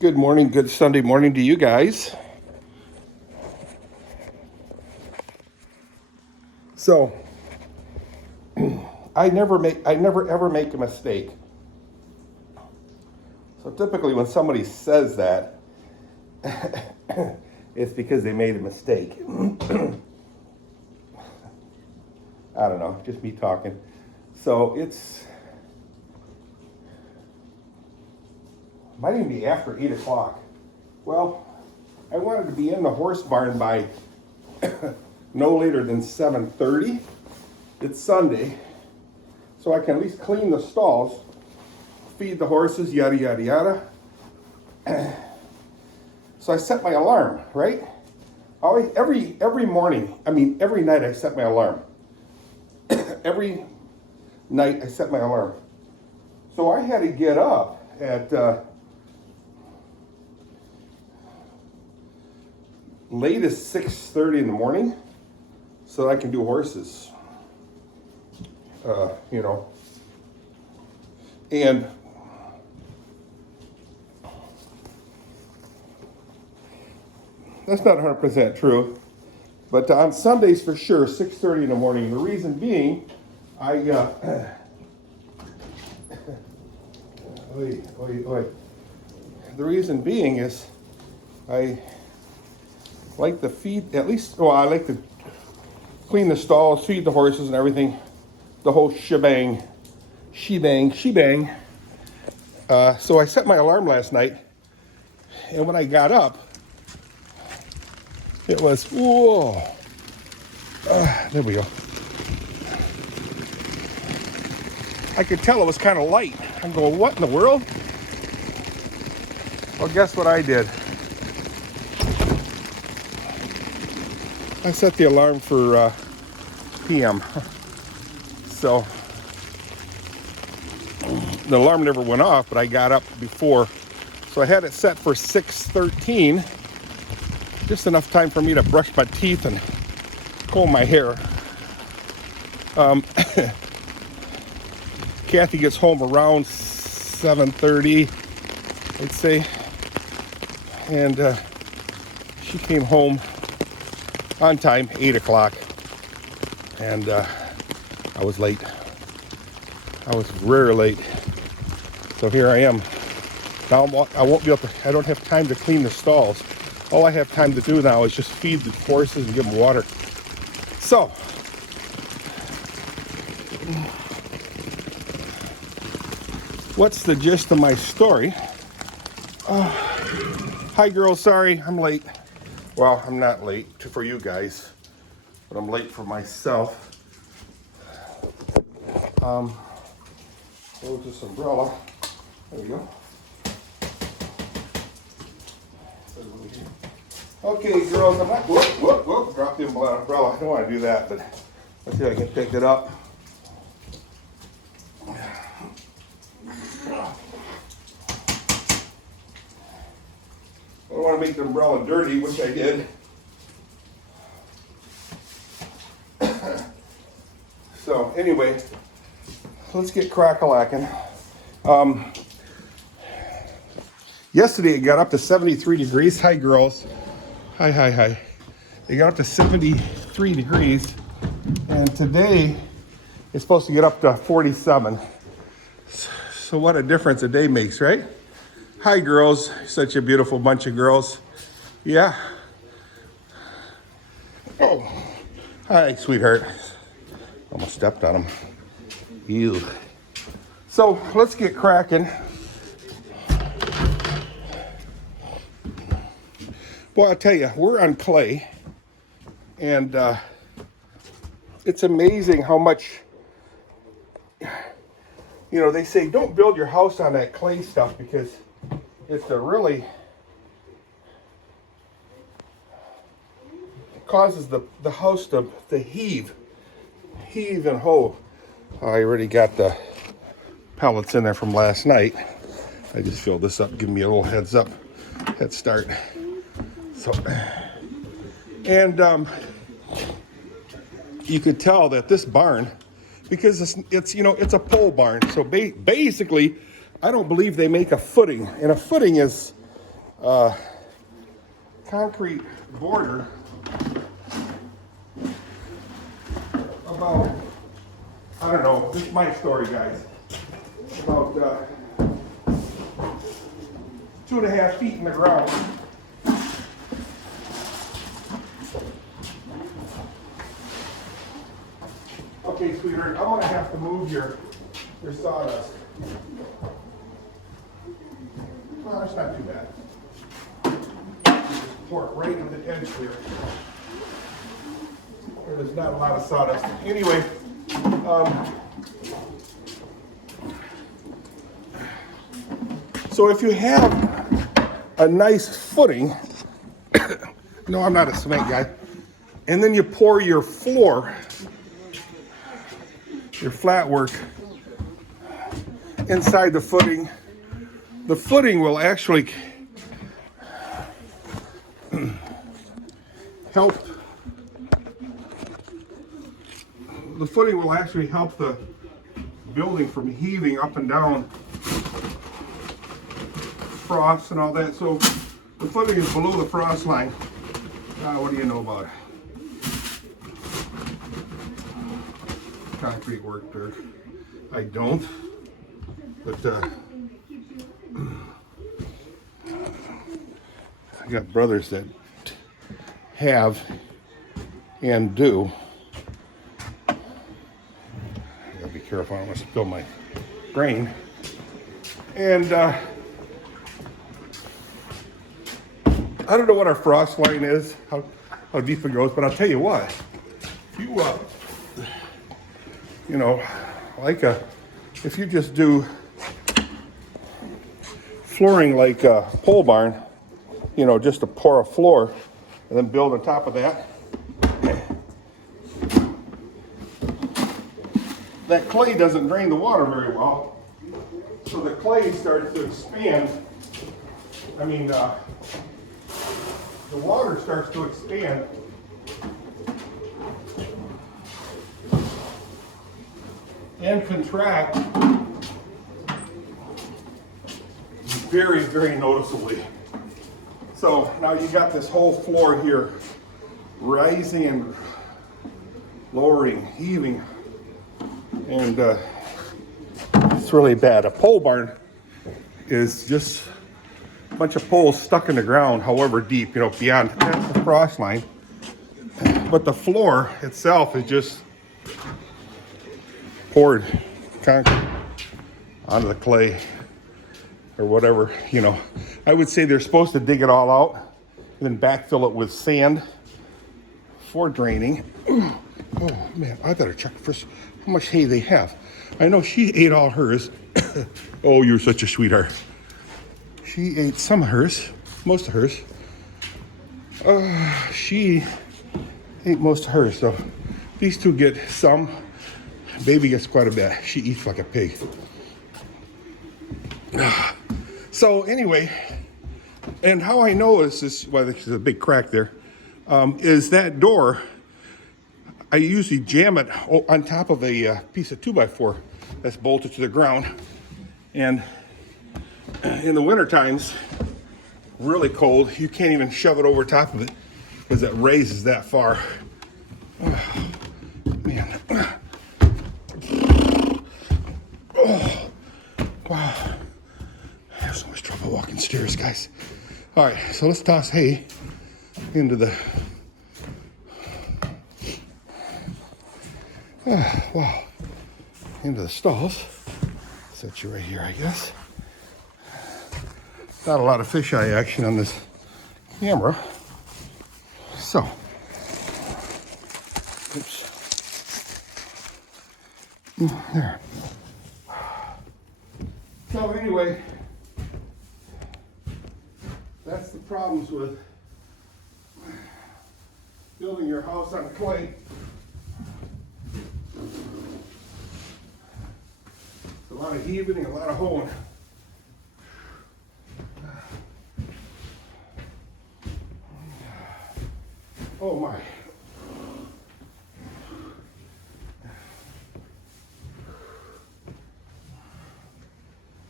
Good morning, good Sunday morning to you guys. So, I never ever make a mistake. So typically when somebody says that, it's because they made a mistake. I don't know, just me talking. So might even be after 8 o'clock. Well, I wanted to be in the horse barn by no later than 7:30. It's Sunday, so I can at least clean the stalls, feed the horses, yada, yada, yada. So I set my alarm, right? Always, every morning, every night I set my alarm. Every night I set my alarm. So I had to get up at latest 6:30 in the morning so that I can do horses. And that's not 100% true, but on Sundays for sure, 6:30 in the morning. The reason being, the reason being is I like to feed, I like to clean the stalls, feed the horses and everything, the whole shebang. So I set my alarm last night, and when I got up, it was, whoa, there we go. I could tell it was kind of light. I'm going, what in the world? Well, guess what I did? I set the alarm for PM. So the alarm never went off, but I got up before. So I had it set for 6:13. Just enough time for me to brush my teeth and comb my hair. Kathy gets home around 7:30, I'd say. And she came home on time, 8 o'clock. And I was late. I was very late. So here I am. Now I won't be able to, I don't have time to clean the stalls. All I have time to do now is just feed the horses and give them water. So, what's the gist of my story? Hi girls, sorry, I'm late. Well, I'm not late for you guys, but I'm late for myself. Close this umbrella. There we go. Okay, girls, I'm not, whoop, drop the umbrella. I don't want to do that, but let's see if I can pick it up. I don't want to make the umbrella dirty, which I did. So anyway, let's get crack-a-lacking. Yesterday it got up to 73 degrees. Hi, girls. Hi. It got up to 73 degrees, and today it's supposed to get up to 47. So what a difference a day makes, right? Hi, girls. Such a beautiful bunch of girls. Yeah. Oh, hi, sweetheart. Almost stepped on him. Ew. So let's get cracking. Boy, I'll tell you, we're on clay, and it's amazing how much, they say don't build your house on that clay stuff because it's it causes the house to heave and hoe. I already got the pellets in there from last night. I just filled this up, give me a little head start. So, and you could tell that this barn, because it's a pole barn. So basically, I don't believe they make a footing, and a footing is concrete border about, I don't know, this is my story, guys, about 2.5 feet in the ground. Okay, sweetheart, I'm gonna have to move your sawdust. Well, that's not too bad. Just pour it right in the edge here. There's not a lot of sawdust. Anyway, so if you have a nice footing, no, I'm not a cement guy, and then you pour your floor, your flat work, inside the footing will actually help. The footing will actually help the building from heaving up and down, frost and all that. So the footing is below the frost line. What do you know about it? Concrete work, Dirk. I don't, but I got brothers that have and do. I gotta be careful, I don't want to spill my grain. And I don't know what our frost line is, how deep it goes, but I'll tell you what, if you know, if you just do flooring like a pole barn, you know, just to pour a floor and then build on top of that. That clay doesn't drain the water very well, so the clay starts to expand. I mean, the water starts to expand. And contract very, very noticeably. So now you got this whole floor here rising and lowering, heaving, and it's really bad. A pole barn is just a bunch of poles stuck in the ground, however deep, you know, beyond past the frost line. But the floor itself is just poured concrete onto the clay or whatever, you know. I would say they're supposed to dig it all out and then backfill it with sand for draining. Oh man, I better check first how much hay they have. I know she ate all hers. Oh, you're such a sweetheart. She ate some of hers, most of hers. She ate most of hers, so these two get some. Baby gets quite a bit. She eats like a pig. So anyway, and how I know is this, well, there's a big crack there, is that door, I usually jam it on top of a piece of 2x4 that's bolted to the ground. And in the winter times, really cold, you can't even shove it over top of it because it raises that far. Oh, man. Oh, wow. I have so much trouble walking stairs, guys. All right, so let's toss hay into the... wow. Into the stalls. Set you right here, I guess. Not a lot of fisheye action on this camera. So. Oops. There. So anyway, that's the problems with building your house on clay. It's a lot of heaving and a lot of hoeing. Oh my.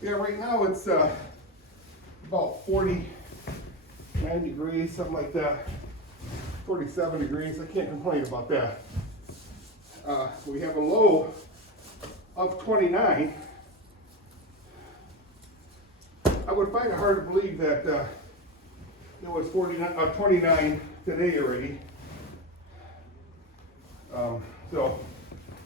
Yeah, right now it's about 40 49 degrees, something like that. 47 degrees, I can't complain about that. We have a low of 29. I would find it hard to believe that it was 29 today already. So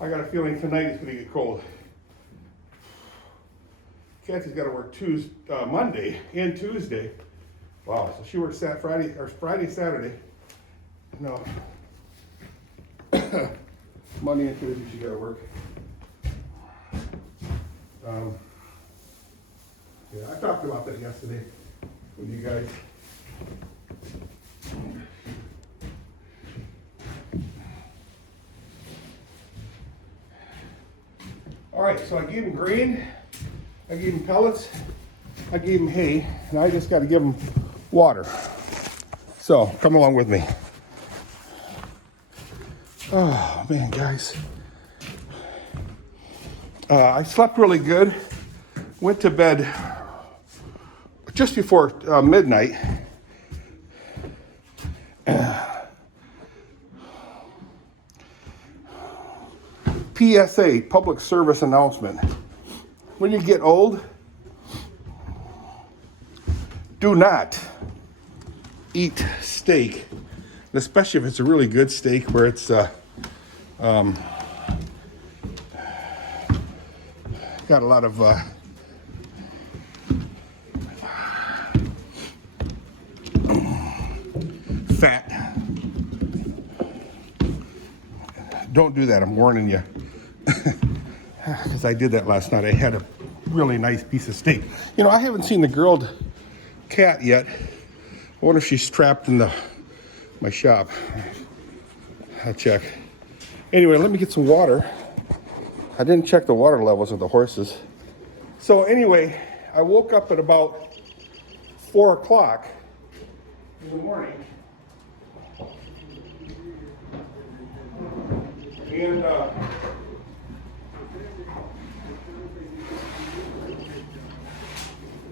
I got a feeling tonight it's going to get cold. Kathy's got to work Monday and Tuesday. Wow, so she works Friday, Saturday. No. Monday and Tuesday she got to work. Yeah, I talked about that yesterday with you guys. All right, so I gave him grain, I gave him pellets, I gave him hay, and I just got to give him water. So come along with me. Oh man, guys. I slept really good. Went to bed just before midnight. PSA, public service announcement. When you get old, do not eat steak, especially if it's a really good steak where it's got a lot of fat. Don't do that, I'm warning you. Because I did that last night. I had a really nice piece of steak. You know, I haven't seen the grilled cat yet. I wonder if she's trapped in my shop. I'll check. Anyway, let me get some water. I didn't check the water levels of the horses. So anyway, I woke up at about 4 o'clock in the morning. And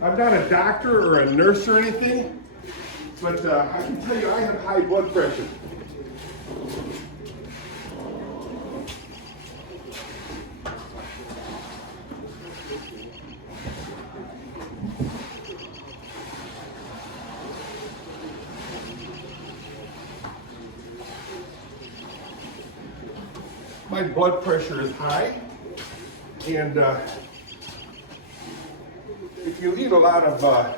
I'm not a doctor or a nurse or anything, but I can tell you I have high blood pressure. My blood pressure is high, and if you eat a lot of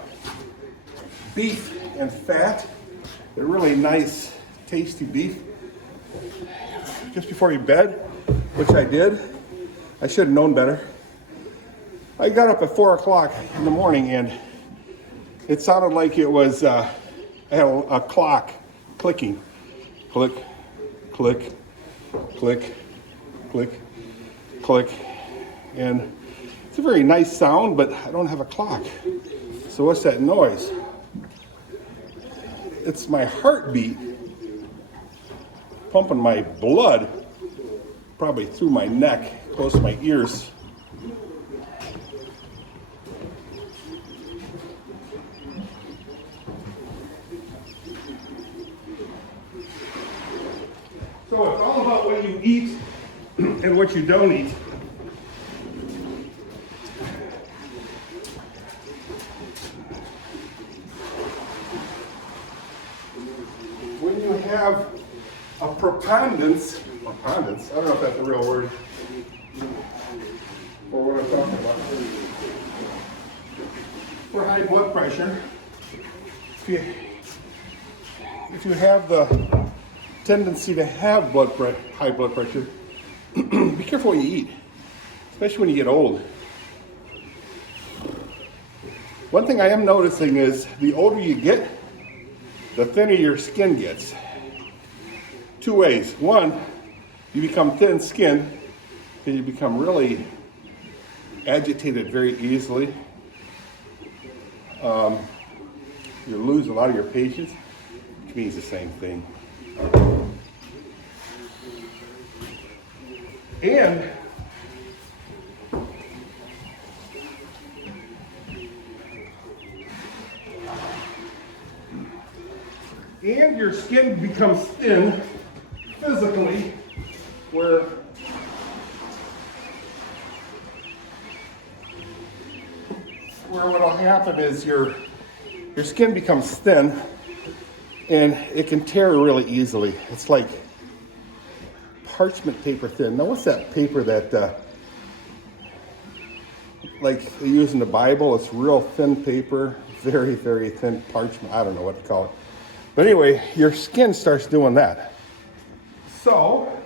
beef and fat, they're really nice, tasty beef, just before you bed, which I did. I should have known better. I got up at 4 o'clock in the morning, and it sounded like it was I had a clock clicking. Click, click, click, click, click. And it's a very nice sound, but I don't have a clock. So what's that noise? It's my heartbeat pumping my blood probably through my neck, close to my ears. So it's all about what you eat and what you don't eat. When you have a preponderance, I don't know if that's a real word for what I'm talking about, for high blood pressure, if you have the tendency to have high blood pressure, be careful what you eat, especially when you get old. One thing I am noticing is the older you get, the thinner your skin gets. Two ways. One, you become thin-skinned because you become really agitated very easily. You lose a lot of your patience, which means the same thing. And And your skin becomes thin physically, where what'll happen is your skin becomes thin and it can tear really easily. It's like parchment paper thin. Now what's that paper that like they use in the Bible? It's real thin paper, very, very thin parchment. I don't know what to call it. But anyway, your skin starts doing that. So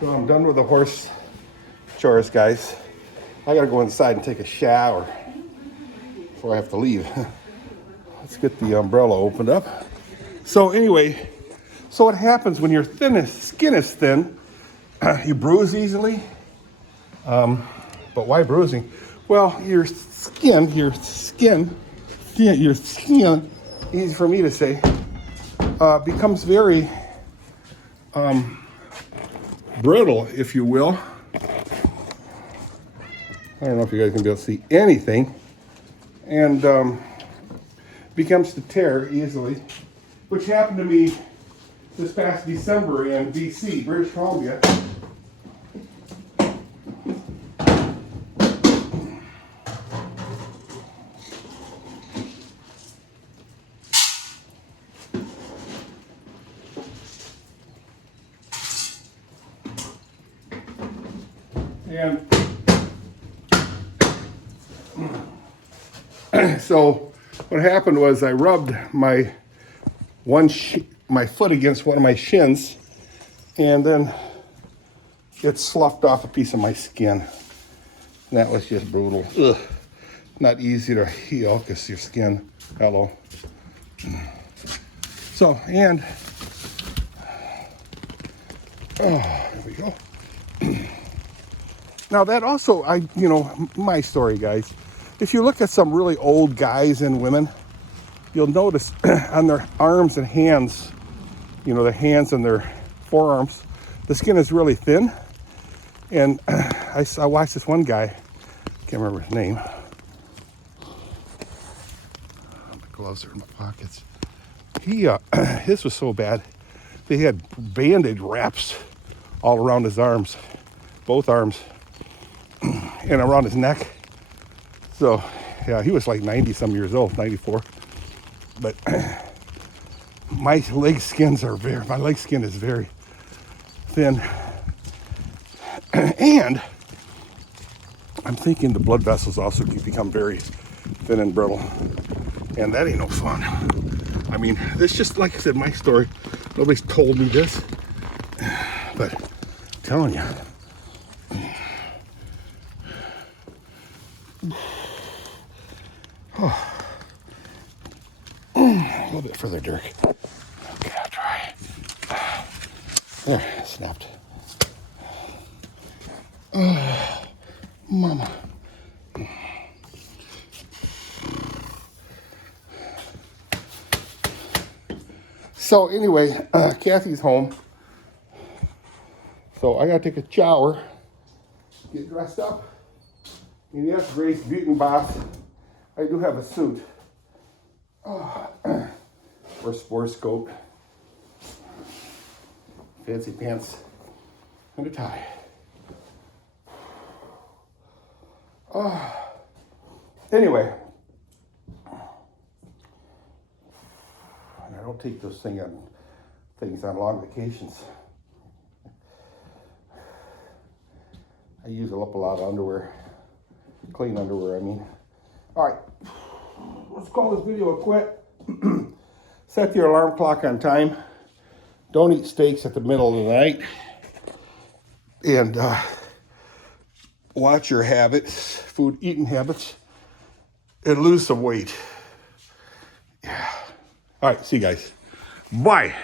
I'm done with the horse chores, guys. I gotta go inside and take a shower before I have to leave. Let's get the umbrella opened up. So anyway, so what happens when your skin is thin, you bruise easily. But why bruising? Well, your skin, easy for me to say, becomes very brittle, if you will. I don't know if you guys can be able to see anything. And becomes to tear easily, which happened to me this past December in BC, British Columbia. And so what happened was I rubbed my foot against one of my shins, and then it sloughed off a piece of my skin. And that was just brutal. Ugh. Not easy to heal because your skin, hello. So, and, there we go. Now that also, my story, guys. If you look at some really old guys and women, you'll notice on their arms and hands, their hands and their forearms, the skin is really thin. And I watched this one guy, can't remember his name. The gloves are in my pockets. His was so bad, they had bandage wraps all around his arms, both arms, and around his neck. So, yeah, he was like 90 some years old, 94. But my leg skin is very thin. And I'm thinking the blood vessels also can become very thin and brittle. And that ain't no fun. I mean, it's just, like I said, my story. Nobody's told me this. But I'm telling you. Oh. A little bit further, Dirk. Okay, I'll try. There, snapped. Mama. So anyway, Kathy's home. So I gotta take a shower, get dressed up. And yes, Grace Butenboss, I do have a suit. Or sports coat, fancy pants, and a tie. Anyway, I don't take those things on long vacations. I use up a lot of underwear, clean underwear, I mean. All right, let's call this video a quit. Set your alarm clock on time. Don't eat steaks at the middle of the night. And watch your habits, eating habits, and lose some weight. Yeah. All right, see you guys. Bye.